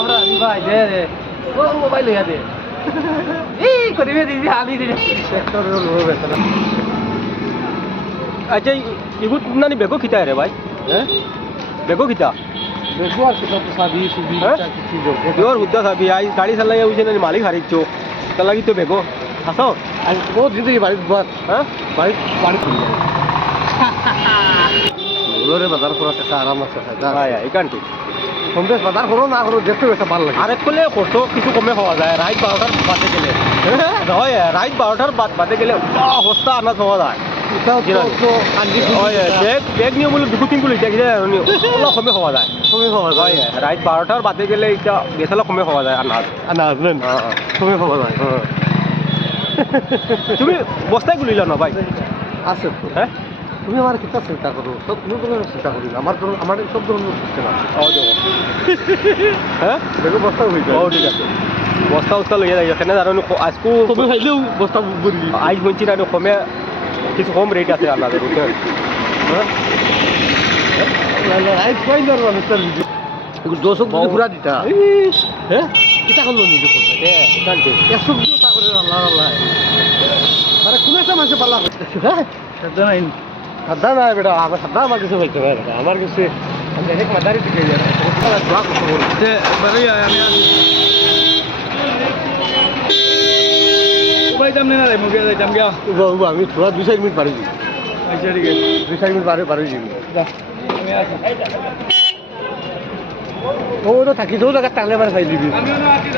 আমরা আমি ভাই দে দে ও মোবাইল লইয়া দে এই করিবে দিদি আমি দিদি সেক্টরের লোক বেতন আচ্ছা ইগুত নানি বেগো খিতা রে ভাই হ্যাঁ বেগো খিতা দেখো আর কিতা তো সাবি সুবি কিছু দেখো পিওর হুদ্দা সাবি আই গাড়ি চালাই উঠে নানি মালিক হারিচ্ছো তার লাগি তো বেগো আসো আর বহুত জিন্দগি বাড়ি বাদ হ্যাঁ বাড়ি বাড়ি চলে যায় ওরে বাজার করাতে একটা আরাম আছে ফায়দা ভাই এখান ঠিক সন্দেশ বাজার করো না করো দেখতে বেশ ভালো লাগে আরেক করলে কত কিছু কমে পাওয়া যায় রাইট 12টার বাদে গেলে হয় রাইট 12টার বাদে গেলে হস্তা আনাজ পাওয়া যায় এটাও তো কান্দি বেগ নিয়ে বলে 2-3 কিলো এটা অলপ কমে পাওয়া যায় তুমি পাওয়া হয় যায় রাইট 12টার বাদে গেলে এটা বেশালা কমে পাওয়া যায় আনাজ না আসবেন তুমি পাওয়া যায় তুমি বস্তায় গুলিল না ভাই আছে তো হ্যাঁ তুমি আমার কিতা চিন্তা করো সব তুমি কোনো চিন্তা করি না আমার আমার সব ধরনের চিন্তা না ও দেখো হ্যাঁ দেখো বস্তা হয়ে যায় ও ঠিক আছে বস্তা উস্তা লইয়া যায় এখানে জানো আজকু তুমি খাইলেও বস্তা বলি আইজ বঞ্চি না কমে কিছু কম রেট আছে আনাজের বুঝছেন আই কই না মানুষ তার ভিডিও দোষক যদি ঘুরা দিতা হ্যাঁ কিতা করলো নিজে করতে হ্যাঁ এখান থেকে একশো দিও তা করে আল্লাহ আল্লাহ আরে কোন একটা মানুষে পাল্লা করতেছে হ্যাঁ সাদা নাই সাদা নাই বেটা আমার সাদা আমার কিছু হইতে পারে না আমার কিছু আমি এক মাদারি দিকে যাই না দোয়া করতে বলতে বারে আমি যাইতাম না রে মুখে যাইতাম গিয়া বাবু আমি থোড়া 2-4 মিনিট পারি আচ্ছা ঠিক আছে 2-4 মিনিট পারি যাবি আমি আসি ও তো থাকি তো জায়গা টানলে মানে খাই দিবি আমিও না আসি